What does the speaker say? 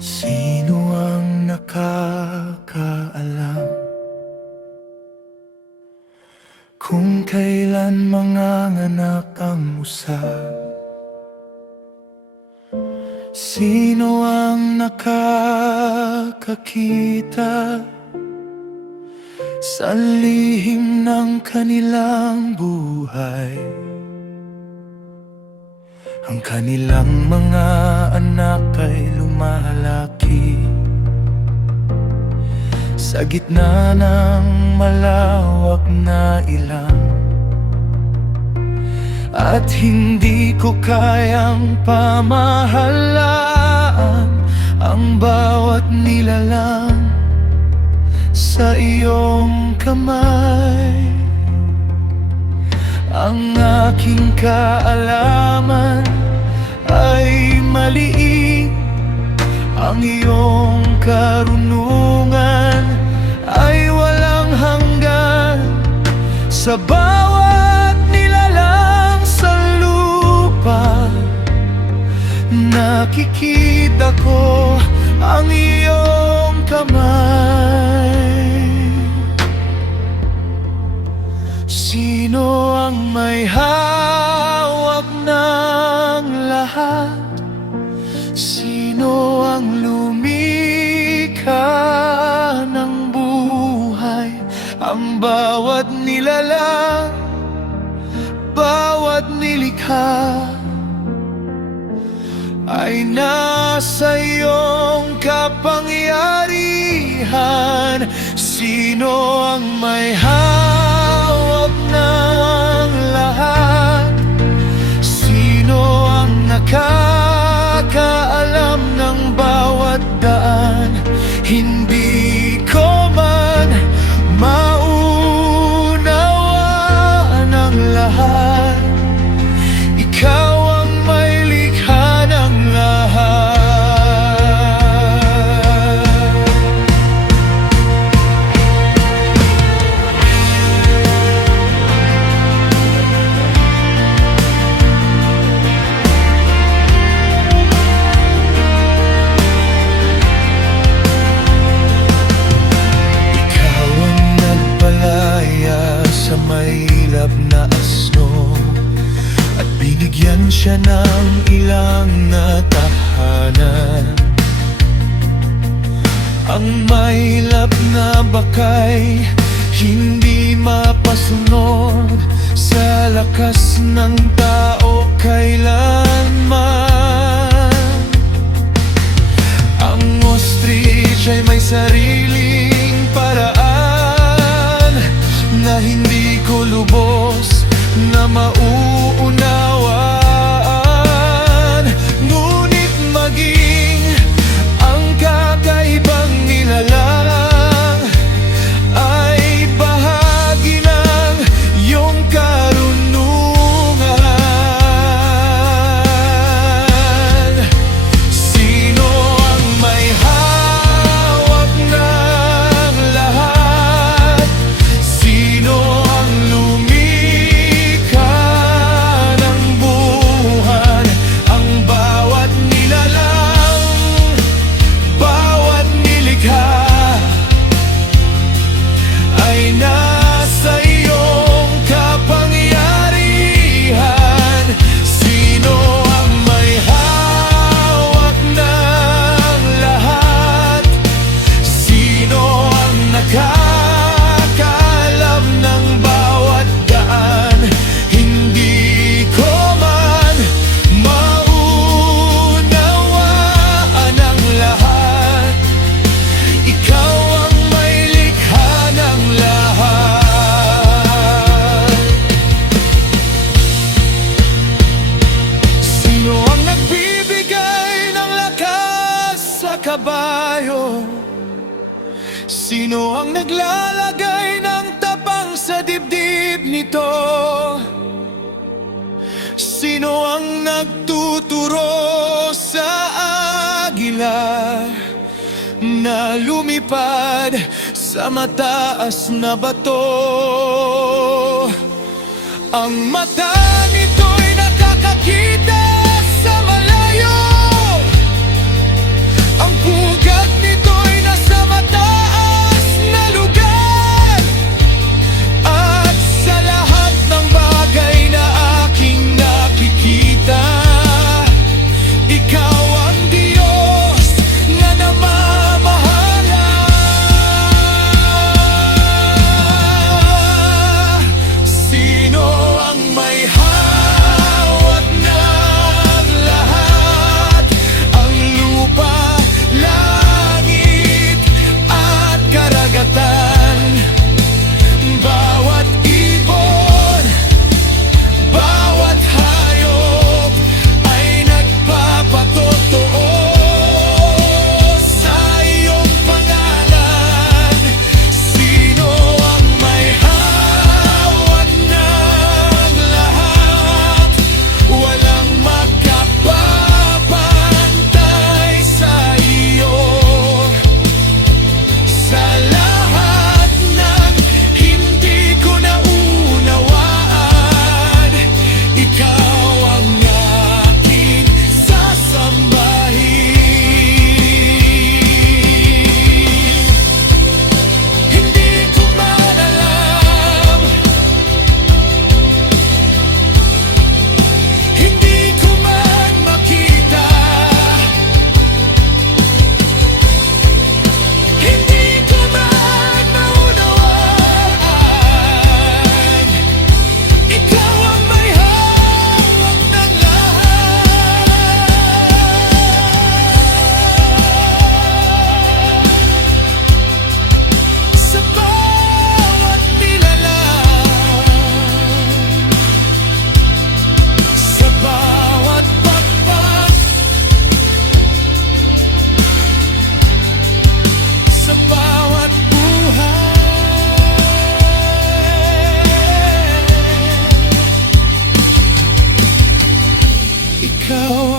Sino ang nakakaalam kung kailan manganganak ang usap? Sino ang nakakakita sa lihim ng kanilang buhay? Ang kanilang mga anak ay lumalaki sa gitna ng malawak na ilang, at hindi ko kayang pamahalaan ang bawat nilalang sa iyong kamay. Ang aking kaalaman ay maliit, ang iyong karunungan ay walang hanggan. Sa bawat nilalang sa lupa, nakikita ko ang iyong kamay. Sino ang may hawak ng lahat? Sino ang lumikha ng buhay? Ang bawat nilalang, bawat nilikha ay nasa iyong kapangyarihan. Sino ang may hawak ng lahat? Sino ang nakakaalam ng bawat daan? Hindi ko man maunawaan ang lahat. Ikaw ang may likha ng lahat. Sa mailap na asno, at binigyan siya ng ilang na tahanan. Ang mailap na bakay hindi mapasunod sa lakas ng tao kailanman. Ang ostrich ay may sariling paraan na hindi ko lubos na mauunawaan. Ngunit maging ang kakaibang nilalang ay bahagi ng iyong karunungan. Sino ang may hawak ng lahat? Sino ang lumikha ng buhay? Ang bawat nilalang, bawat nilikha ay nasa iyong kapangyarihan. Sino ang may hawak ng lahat? Sino ang nakakaalam ng bawat daan? Hindi ko man maunawaan ang lahat. Ikaw ang may likha ng lahat. Sino ang nagbibigay ng lakas sa kabayo? Sino ang naglalagay ng tapang sa dibdib nito? Sino ang nagtuturo sa agila na lumipad sa mataas na bato? Ang mata nito'y nakakakita sa malayo. Ang ikaw